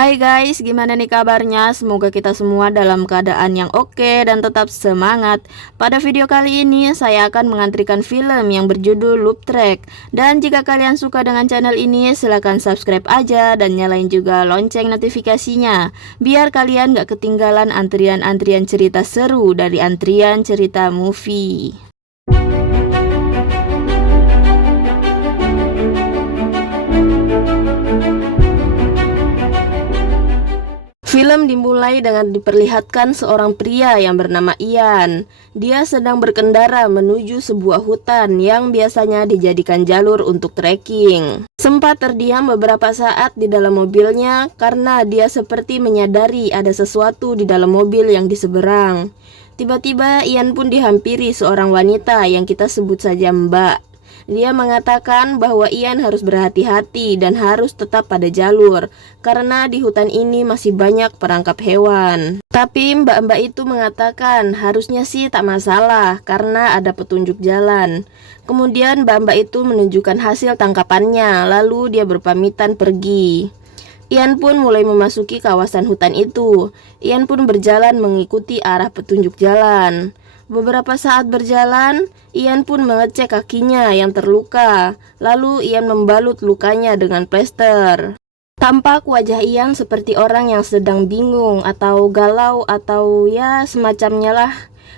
Hai guys, gimana nih kabarnya? Semoga kita semua dalam keadaan yang oke dan tetap semangat. Pada video kali ini, saya akan mengantrikan film yang berjudul Loop Track. Dan jika kalian suka dengan channel ini, silahkan subscribe aja dan nyalain juga lonceng notifikasinya, biar kalian gak ketinggalan antrian-antrian cerita seru dari antrian cerita movie. Film dimulai dengan diperlihatkan seorang pria yang bernama Ian. Dia sedang berkendara menuju sebuah hutan yang biasanya dijadikan jalur untuk trekking. Sempat terdiam beberapa saat di dalam mobilnya karena dia seperti menyadari ada sesuatu di dalam mobil yang diseberang. Tiba-tiba Ian pun dihampiri seorang wanita yang kita sebut saja Mbak. Dia mengatakan bahwa Ian harus berhati-hati dan harus tetap pada jalur karena di hutan ini masih banyak perangkap hewan. Tapi mbak-mbak itu mengatakan harusnya sih tak masalah karena ada petunjuk jalan. Kemudian mbak-mbak itu menunjukkan hasil tangkapannya, lalu dia berpamitan pergi. Ian pun mulai memasuki kawasan hutan itu. Ian pun berjalan mengikuti arah petunjuk jalan. Beberapa saat berjalan, Ian pun mengecek kakinya yang terluka. Lalu Ian membalut lukanya dengan plester. Tampak wajah Ian seperti orang yang sedang bingung atau galau atau ya semacamnya lah.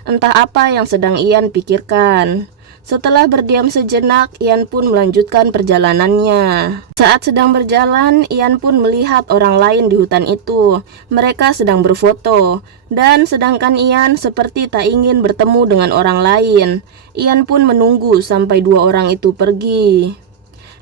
Entah apa yang sedang Ian pikirkan. Setelah berdiam sejenak, Ian pun melanjutkan perjalanannya. Saat sedang berjalan, Ian pun melihat orang lain di hutan itu. Mereka sedang berfoto. Dan sedangkan Ian seperti tak ingin bertemu dengan orang lain. Ian pun menunggu sampai dua orang itu pergi.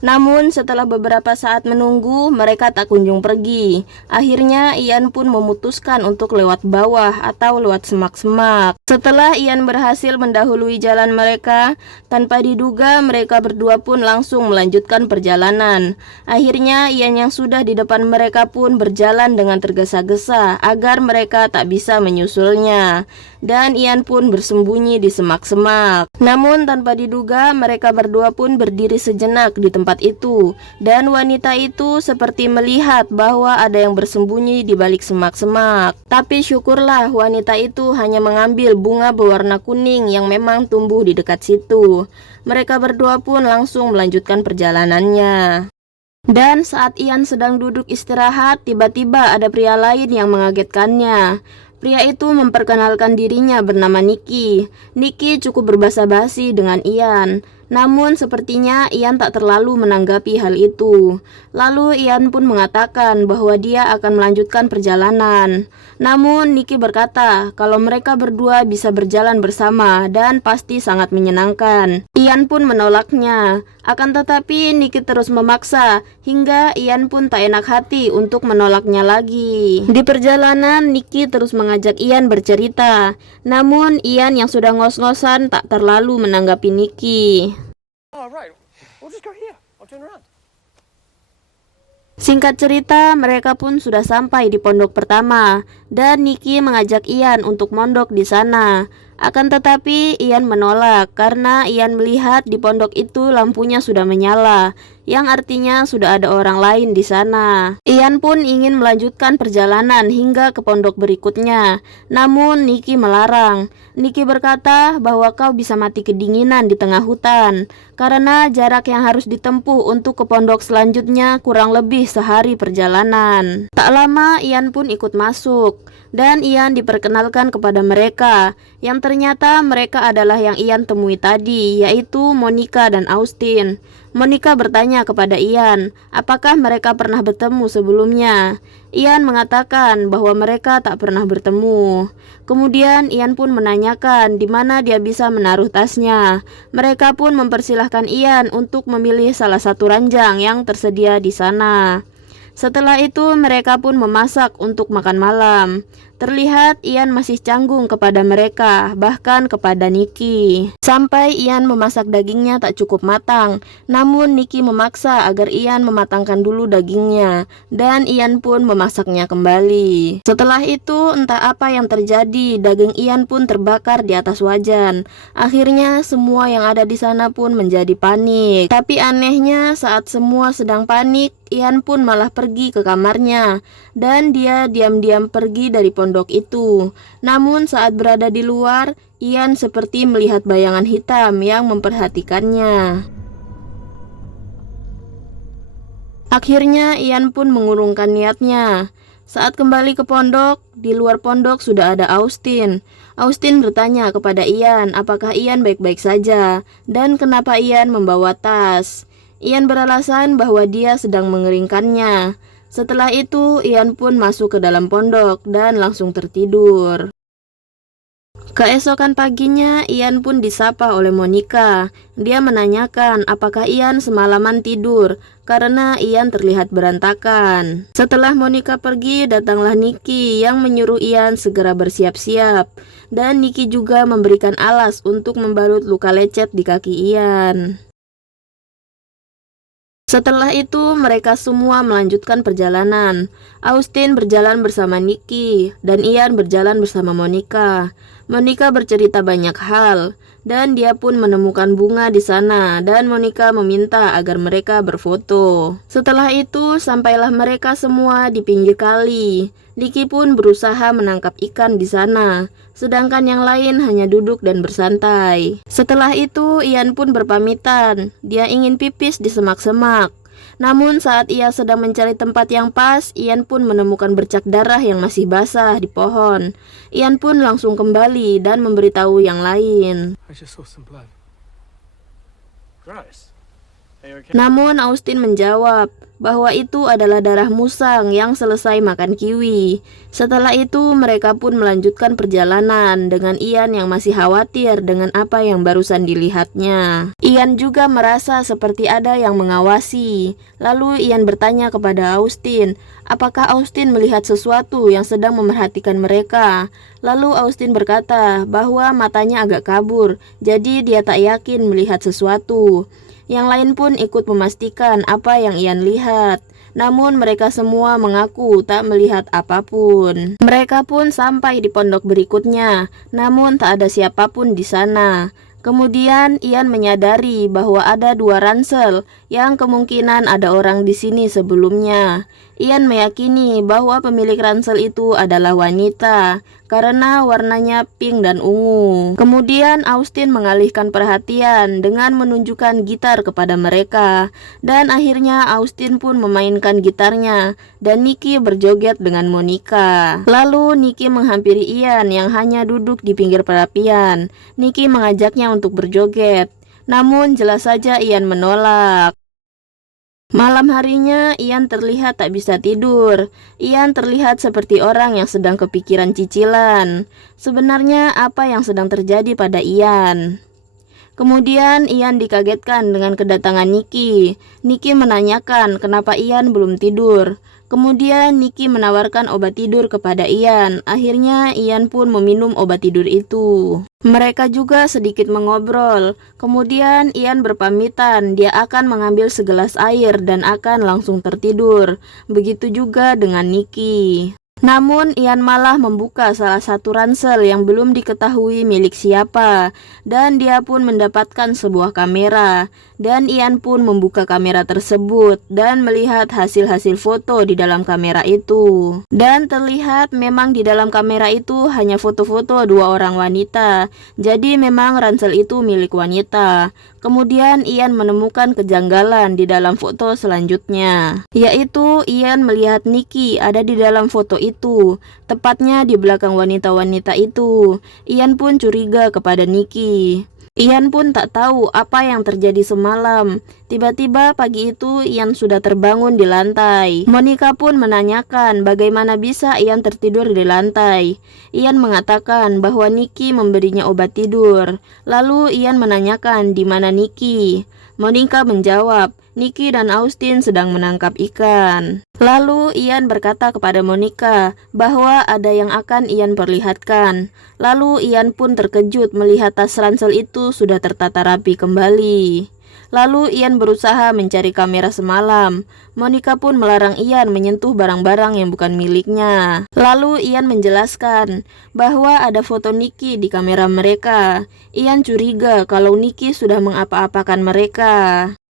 Namun setelah beberapa saat menunggu, mereka tak kunjung pergi. Akhirnya Ian pun memutuskan untuk lewat bawah atau lewat semak-semak. Setelah Ian berhasil mendahului jalan mereka, tanpa diduga mereka berdua pun langsung melanjutkan perjalanan. Akhirnya Ian yang sudah di depan mereka pun berjalan dengan tergesa-gesa agar mereka tak bisa menyusulnya. Dan Ian pun bersembunyi di semak-semak. Namun tanpa diduga mereka berdua pun berdiri sejenak di tempat itu, dan wanita itu seperti melihat bahwa ada yang bersembunyi di balik semak-semak. Tapi syukurlah wanita itu hanya mengambil bunga berwarna kuning yang memang tumbuh di dekat situ. Mereka berdua pun langsung melanjutkan perjalanannya. Dan saat Ian sedang duduk istirahat, tiba-tiba ada pria lain yang mengagetkannya. Pria itu memperkenalkan dirinya bernama Nicky. Nicky cukup berbasa-basi dengan Ian. Namun sepertinya Ian tak terlalu menanggapi hal itu. Lalu Ian pun mengatakan bahwa dia akan melanjutkan perjalanan. Namun Nicky berkata kalau mereka berdua bisa berjalan bersama dan pasti sangat menyenangkan. Ian pun menolaknya. Akan tetapi Nicky terus memaksa hingga Ian pun tak enak hati untuk menolaknya lagi. Di perjalanan Nicky terus mengajak Ian bercerita. Namun Ian yang sudah ngos-ngosan tak terlalu menanggapi Nicky. Singkat cerita, mereka pun sudah sampai di pondok pertama dan Nicky mengajak Ian untuk mondok di sana. Akan tetapi Ian menolak karena Ian melihat di pondok itu lampunya sudah menyala, yang artinya sudah ada orang lain di sana. Ian pun ingin melanjutkan perjalanan hingga ke pondok berikutnya. Namun Nicky melarang. Nicky berkata bahwa kau bisa mati kedinginan di tengah hutan karena jarak yang harus ditempuh untuk ke pondok selanjutnya kurang lebih sehari perjalanan. Tak lama Ian pun ikut masuk dan Ian diperkenalkan kepada mereka, yang ternyata mereka adalah yang Ian temui tadi, yaitu Monica dan Austin. Monica bertanya kepada Ian, apakah mereka pernah bertemu sebelumnya. Ian mengatakan bahwa mereka tak pernah bertemu. Kemudian Ian pun menanyakan di mana dia bisa menaruh tasnya. Mereka pun mempersilahkan Ian untuk memilih salah satu ranjang yang tersedia di sana. Setelah itu mereka pun memasak untuk makan malam. Terlihat Ian masih canggung kepada mereka, bahkan kepada Nicky. Sampai Ian memasak dagingnya tak cukup matang, namun Nicky memaksa agar Ian mematangkan dulu dagingnya, dan Ian pun memasaknya kembali. Setelah itu entah apa yang terjadi, daging Ian pun terbakar di atas wajan. Akhirnya semua yang ada di sana pun menjadi panik. Tapi anehnya saat semua sedang panik, Ian pun malah pergi ke kamarnya, dan dia diam-diam pergi dari pondok itu. Namun saat berada di luar, Ian seperti melihat bayangan hitam yang memperhatikannya. Akhirnya Ian pun mengurungkan niatnya. Saat kembali ke pondok, di luar pondok sudah ada Austin. Austin bertanya kepada Ian apakah Ian baik-baik saja, dan kenapa Ian membawa tas. Ian beralasan bahwa dia sedang mengeringkannya. Setelah itu, Ian pun masuk ke dalam pondok dan langsung tertidur. Keesokan paginya, Ian pun disapa oleh Monica. Dia menanyakan apakah Ian semalaman tidur, karena Ian terlihat berantakan. Setelah Monica pergi, datanglah Nicky yang menyuruh Ian segera bersiap-siap. Dan Nicky juga memberikan alas untuk membalut luka lecet di kaki Ian. Setelah itu, mereka semua melanjutkan perjalanan. Austin berjalan bersama Nicky, dan Ian berjalan bersama Monica. Monica bercerita banyak hal, dan dia pun menemukan bunga di sana, dan Monica meminta agar mereka berfoto. Setelah itu, sampailah mereka semua di pinggir kali. Nicky pun berusaha menangkap ikan di sana, sedangkan yang lain hanya duduk dan bersantai. Setelah itu, Ian pun berpamitan. Dia ingin pipis di semak-semak. Namun saat ia sedang mencari tempat yang pas, Ian pun menemukan bercak darah yang masih basah di pohon. Ian pun langsung kembali dan memberitahu yang lain. Namun Austin menjawab bahwa itu adalah darah musang yang selesai makan kiwi. Setelah itu mereka pun melanjutkan perjalanan dengan Ian yang masih khawatir dengan apa yang barusan dilihatnya. Ian juga merasa seperti ada yang mengawasi. Lalu Ian bertanya kepada Austin, apakah Austin melihat sesuatu yang sedang memerhatikan mereka. Lalu Austin berkata bahwa matanya agak kabur, jadi dia tak yakin melihat sesuatu. Yang lain pun ikut memastikan apa yang Ian lihat. Namun mereka semua mengaku tak melihat apapun. Mereka pun sampai di pondok berikutnya, namun tak ada siapapun di sana. Kemudian Ian menyadari bahwa ada 2 ransel yang kemungkinan ada orang di sini sebelumnya. Ian meyakini bahwa pemilik ransel itu adalah wanita karena warnanya pink dan ungu. Kemudian Austin mengalihkan perhatian dengan menunjukkan gitar kepada mereka, dan akhirnya Austin pun memainkan gitarnya dan Nicky berjoget dengan Monica. Lalu Nicky menghampiri Ian yang hanya duduk di pinggir perapian. Nicky mengajaknya untuk berjoget, namun jelas saja Ian menolak. Malam harinya, Ian terlihat tak bisa tidur. Ian terlihat seperti orang yang sedang kepikiran cicilan. Sebenarnya apa yang sedang terjadi pada Ian? Kemudian Ian dikagetkan dengan kedatangan Nicky. Nicky menanyakan kenapa Ian belum tidur. Kemudian Nicky menawarkan obat tidur kepada Ian. Akhirnya Ian pun meminum obat tidur itu. Mereka juga sedikit mengobrol. Kemudian Ian berpamitan dia akan mengambil segelas air dan akan langsung tertidur. Begitu juga dengan Nicky. Namun Ian malah membuka salah satu ransel yang belum diketahui milik siapa, dan dia pun mendapatkan sebuah kamera. Dan Ian pun membuka kamera tersebut dan melihat hasil-hasil foto di dalam kamera itu. Dan terlihat memang di dalam kamera itu hanya foto-foto 2 orang wanita. Jadi memang ransel itu milik wanita. Kemudian Ian menemukan kejanggalan di dalam foto selanjutnya, yaitu Ian melihat Nicky ada di dalam foto itu, tepatnya di belakang wanita-wanita itu. Ian pun curiga kepada Nicky. Ian pun tak tahu apa yang terjadi semalam. Tiba-tiba pagi itu Ian sudah terbangun di lantai. Monica pun menanyakan bagaimana bisa Ian tertidur di lantai. Ian mengatakan bahwa Nicky memberinya obat tidur. Lalu Ian menanyakan di mana Nicky. Monica menjawab, Nicky dan Austin sedang menangkap ikan. Lalu Ian berkata kepada Monica bahwa ada yang akan Ian perlihatkan. Lalu Ian pun terkejut melihat tas ransel itu sudah tertata rapi kembali. Lalu Ian berusaha mencari kamera semalam. Monica pun melarang Ian menyentuh barang-barang yang bukan miliknya. Lalu Ian menjelaskan bahwa ada foto Nicky di kamera mereka. Ian curiga kalau Nicky sudah mengapa-apakan mereka.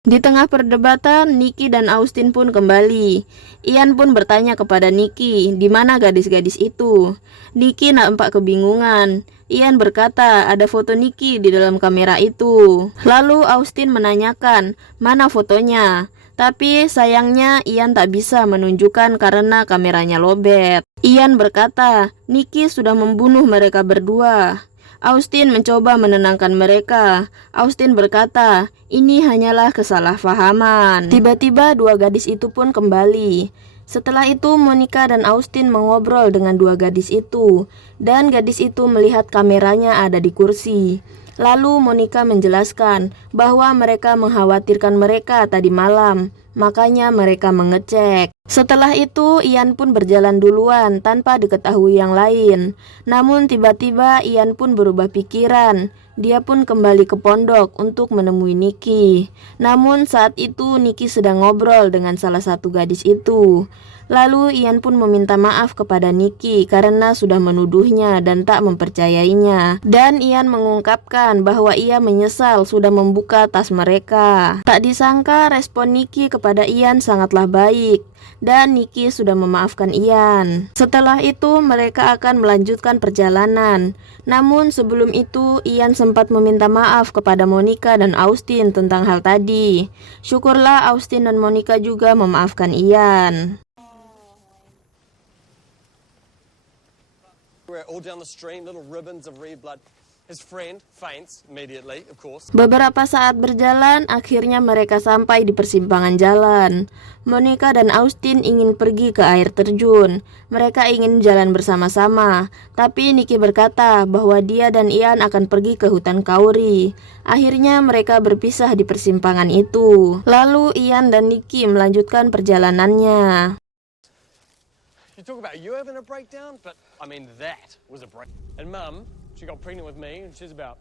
Di tengah perdebatan, Nicky dan Austin pun kembali. Ian pun bertanya kepada Nicky, di mana gadis-gadis itu? Nicky nampak kebingungan. Ian berkata ada foto Nicky di dalam kamera itu. Lalu Austin menanyakan, mana fotonya? Tapi sayangnya Ian tak bisa menunjukkan karena kameranya lobet. Ian berkata, Nicky sudah membunuh mereka berdua. Austin mencoba menenangkan mereka. Austin berkata, ini hanyalah kesalahpahaman. Tiba-tiba dua gadis itu pun kembali. Setelah itu Monica dan Austin mengobrol dengan dua gadis itu. Dan gadis itu melihat kameranya ada di kursi. Lalu Monica menjelaskan bahwa mereka mengkhawatirkan mereka tadi malam. Makanya mereka mengecek. Setelah itu Ian pun berjalan duluan tanpa diketahui yang lain. Namun tiba-tiba Ian pun berubah pikiran. Dia pun kembali ke pondok untuk menemui Nicky. Namun saat itu Nicky sedang ngobrol dengan salah satu gadis itu. Lalu Ian pun meminta maaf kepada Nicky karena sudah menuduhnya dan tak mempercayainya. Dan Ian mengungkapkan bahwa ia menyesal sudah membuka tas mereka. Tak disangka respon Nicky kepada Ian sangatlah baik. Dan Nicky sudah memaafkan Ian. Setelah itu mereka akan melanjutkan perjalanan. Namun sebelum itu Ian sempat meminta maaf kepada Monica dan Austin tentang hal tadi. Syukurlah Austin dan Monica juga memaafkan Ian. All down the stream, little ribbons of red blood. His friend faints immediately, of course. Beberapa saat berjalan, akhirnya mereka sampai di persimpangan jalan. Monica dan Austin ingin pergi ke air terjun. Mereka ingin jalan bersama-sama. Tapi Nicky berkata bahwa dia dan Ian akan pergi ke hutan kauri. Akhirnya mereka berpisah di persimpangan itu. Lalu Ian dan Nicky melanjutkan perjalanannya. You talk about you having a breakdown, but I mean that was a break. And Mum, she got pregnant with me, and she's about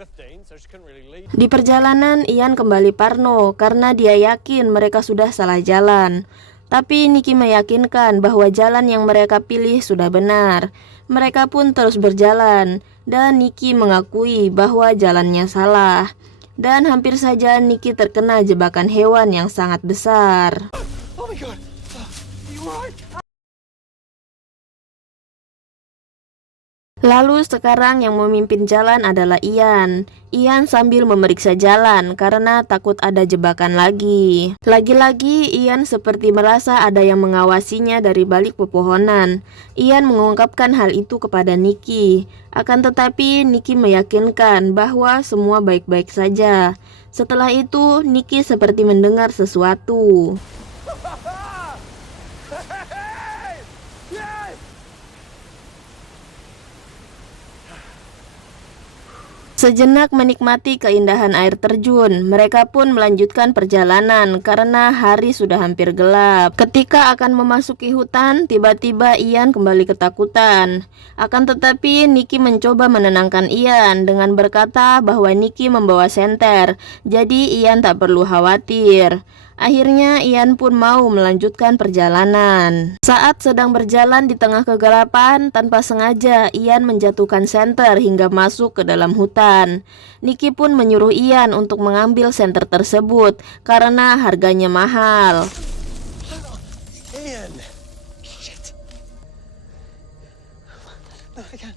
15, so she couldn't really lead. Di perjalanan Ian kembali parno karena dia yakin mereka sudah salah jalan. Tapi Nicky meyakinkan bahwa jalan yang mereka pilih sudah benar. Mereka pun terus berjalan dan Nicky mengakui bahwa jalannya salah. Dan hampir saja Nicky terkena jebakan hewan yang sangat besar. Oh my God, you alright? Lalu sekarang yang memimpin jalan adalah Ian. Ian sambil memeriksa jalan karena takut ada jebakan lagi. Lagi-lagi Ian seperti merasa ada yang mengawasinya dari balik pepohonan. Ian mengungkapkan hal itu kepada Nicky. Akan tetapi Nicky meyakinkan bahwa semua baik-baik saja. Setelah itu Nicky seperti mendengar sesuatu. Sejenak menikmati keindahan air terjun, mereka pun melanjutkan perjalanan karena hari sudah hampir gelap. Ketika akan memasuki hutan, tiba-tiba Ian kembali ketakutan. Akan tetapi Nicky mencoba menenangkan Ian dengan berkata bahwa Nicky membawa senter, jadi Ian tak perlu khawatir. Akhirnya Ian pun mau melanjutkan perjalanan. Saat sedang berjalan di tengah kegelapan, tanpa sengaja Ian menjatuhkan senter hingga masuk ke dalam hutan. Nicky pun menyuruh Ian untuk mengambil senter tersebut karena harganya mahal. Ian, shit. No, I can't.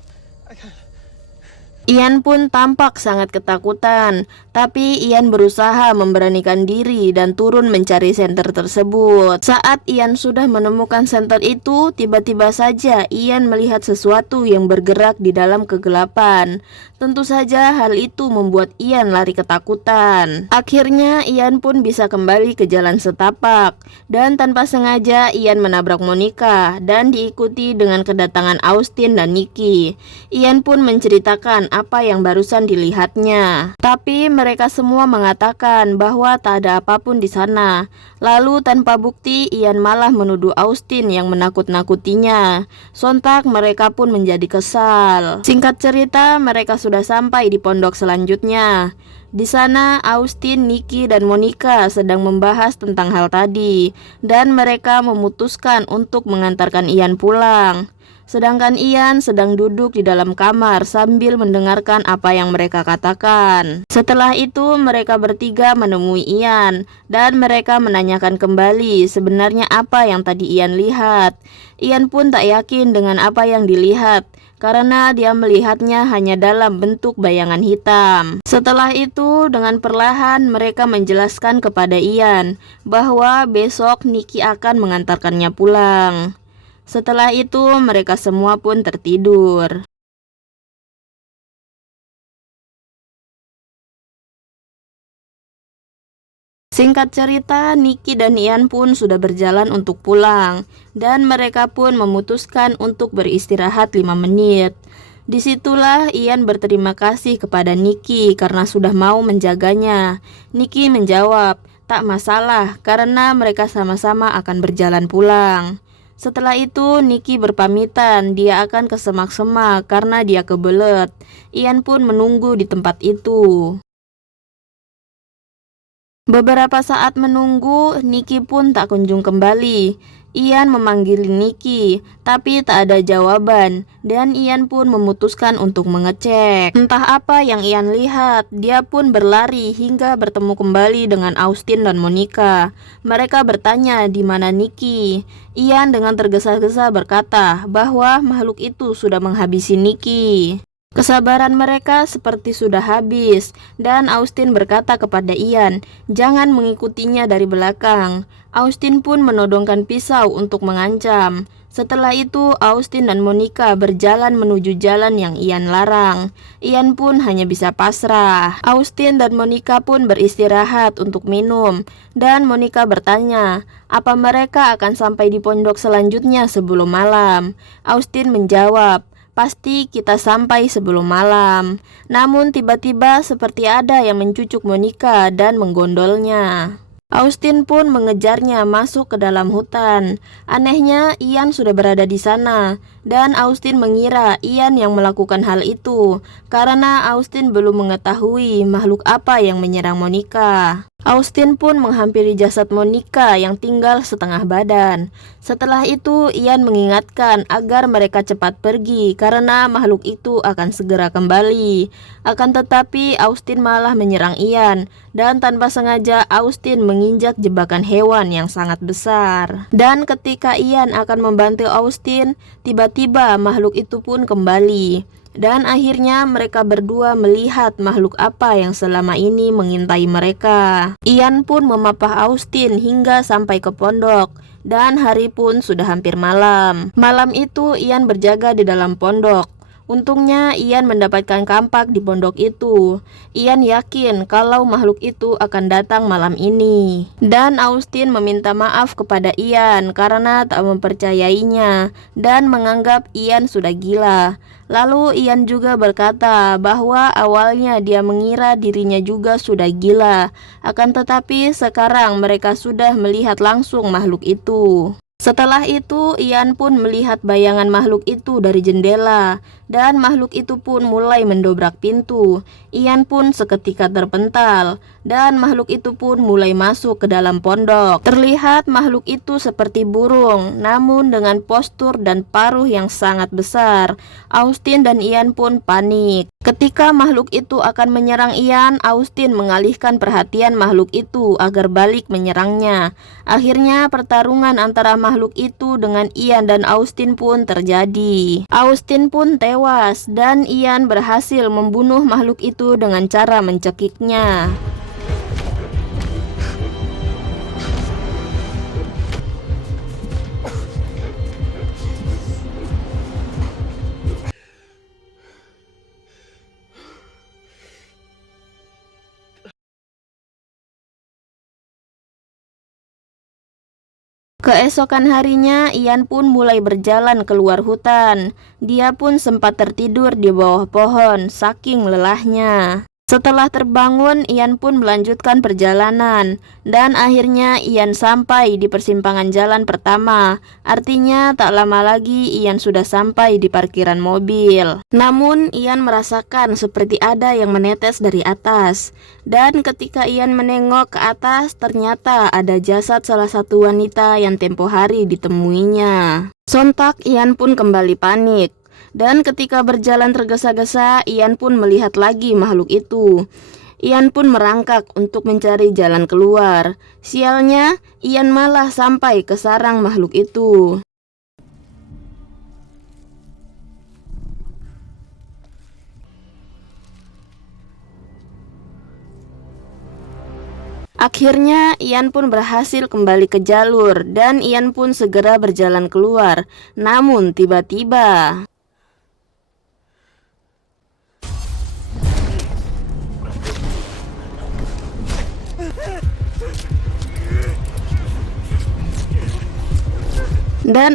Ian pun tampak sangat ketakutan, tapi Ian berusaha memberanikan diri dan turun mencari senter tersebut. Saat Ian sudah menemukan senter itu, tiba-tiba saja Ian melihat sesuatu yang bergerak di dalam kegelapan. Tentu saja hal itu membuat Ian lari ketakutan. Akhirnya Ian pun bisa kembali ke jalan setapak, dan tanpa sengaja Ian menabrak Monica dan diikuti dengan kedatangan Austin dan Nicky. Ian pun menceritakan apa yang barusan dilihatnya. Tapi mereka semua mengatakan bahwa tak ada apapun di sana. Lalu tanpa bukti Ian malah menuduh Austin yang menakut-nakutinya. Sontak mereka pun menjadi kesal. Singkat cerita, mereka sudah sampai di pondok selanjutnya. Di sana Austin, Nikki, dan Monica sedang membahas tentang hal tadi, dan mereka memutuskan untuk mengantarkan Ian pulang. Sedangkan Ian sedang duduk di dalam kamar sambil mendengarkan apa yang mereka katakan. Setelah itu mereka bertiga menemui Ian, dan mereka menanyakan kembali sebenarnya apa yang tadi Ian lihat. Ian pun tak yakin dengan apa yang dilihat, karena dia melihatnya hanya dalam bentuk bayangan hitam. Setelah itu, dengan perlahan mereka menjelaskan kepada Ian bahwa besok Nikki akan mengantarkannya pulang. Setelah itu, mereka semua pun tertidur. Singkat cerita, Nikki dan Ian pun sudah berjalan untuk pulang, dan mereka pun memutuskan untuk beristirahat 5 menit. Disitulah Ian berterima kasih kepada Nikki karena sudah mau menjaganya. Nikki menjawab, tak masalah karena mereka sama-sama akan berjalan pulang. Setelah itu, Nikki berpamitan dia akan ke semak-semak karena dia kebelet. Ian pun menunggu di tempat itu. Beberapa saat menunggu, Nikki pun tak kunjung kembali. Ian memanggil Nikki, tapi tak ada jawaban, dan Ian pun memutuskan untuk mengecek. Entah apa yang Ian lihat, dia pun berlari hingga bertemu kembali dengan Austin dan Monica. Mereka bertanya di mana Nikki. Ian dengan tergesa-gesa berkata bahwa makhluk itu sudah menghabisi Nikki. Kesabaran mereka seperti sudah habis, dan Austin berkata kepada Ian, jangan mengikutinya dari belakang. Austin pun menodongkan pisau untuk mengancam. Setelah itu, Austin dan Monica berjalan menuju jalan yang Ian larang. Ian pun hanya bisa pasrah. Austin dan Monica pun beristirahat untuk minum, dan Monica bertanya, apa mereka akan sampai di pondok selanjutnya sebelum malam? Austin menjawab, pasti kita sampai sebelum malam. Namun tiba-tiba seperti ada yang mencucuk Monica dan menggondolnya. Austin pun mengejarnya masuk ke dalam hutan. Anehnya, Ian sudah berada di sana, dan Austin mengira Ian yang melakukan hal itu, karena Austin belum mengetahui makhluk apa yang menyerang Monica. Austin pun menghampiri jasad Monica yang tinggal setengah badan. Setelah itu, Ian mengingatkan agar mereka cepat pergi karena makhluk itu akan segera kembali. Akan tetapi, Austin malah menyerang Ian, dan tanpa sengaja Austin menginjak jebakan hewan yang sangat besar. Dan ketika Ian akan membantu Austin, tiba-tiba makhluk itu pun kembali. Dan akhirnya mereka berdua melihat makhluk apa yang selama ini mengintai mereka. Ian pun memapah Austin hingga sampai ke pondok, dan hari pun sudah hampir malam. Malam itu Ian berjaga di dalam pondok. Untungnya Ian mendapatkan kampak di pondok itu. Ian yakin kalau makhluk itu akan datang malam ini. Dan Austin meminta maaf kepada Ian karena tak mempercayainya dan menganggap Ian sudah gila. Lalu Ian juga berkata bahwa awalnya dia mengira dirinya juga sudah gila. Akan tetapi sekarang mereka sudah melihat langsung makhluk itu. Setelah itu, Ian pun melihat bayangan makhluk itu dari jendela, dan makhluk itu pun mulai mendobrak pintu. Ian pun seketika terpental, dan makhluk itu pun mulai masuk ke dalam pondok. Terlihat makhluk itu seperti burung, namun dengan postur dan paruh yang sangat besar. Austin dan Ian pun panik. Ketika makhluk itu akan menyerang Ian, Austin mengalihkan perhatian makhluk itu agar balik menyerangnya. Akhirnya pertarungan antara makhluk itu dengan Ian dan Austin pun terjadi. Austin pun tewas dan Ian berhasil membunuh makhluk itu dengan cara mencekiknya. Keesokan harinya, Ian pun mulai berjalan keluar hutan. Dia pun sempat tertidur di bawah pohon, saking lelahnya. Setelah terbangun, Ian pun melanjutkan perjalanan. Dan akhirnya Ian sampai di persimpangan jalan pertama. Artinya tak lama lagi Ian sudah sampai di parkiran mobil. Namun Ian merasakan seperti ada yang menetes dari atas. Dan ketika Ian menengok ke atas, ternyata ada jasad salah satu wanita yang tempo hari ditemuinya. Sontak Ian pun kembali panik. Dan ketika berjalan tergesa-gesa, Ian pun melihat lagi makhluk itu. Ian pun merangkak untuk mencari jalan keluar. Sialnya, Ian malah sampai ke sarang makhluk itu. Akhirnya, Ian pun berhasil kembali ke jalur dan Ian pun segera berjalan keluar. Namun tiba-tiba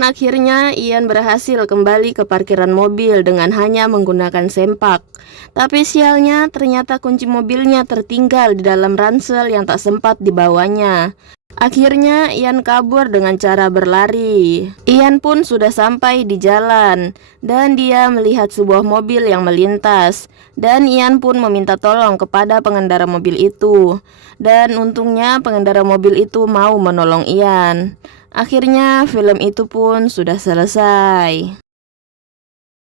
akhirnya Ian berhasil kembali ke parkiran mobil dengan hanya menggunakan sempak. Tapi sialnya, ternyata kunci mobilnya tertinggal di dalam ransel yang tak sempat dibawanya. Akhirnya Ian kabur dengan cara berlari. Ian pun sudah sampai di jalan dan dia melihat sebuah mobil yang melintas. Dan Ian pun meminta tolong kepada pengendara mobil itu. Dan untungnya pengendara mobil itu mau menolong Ian. Akhirnya film itu pun sudah selesai.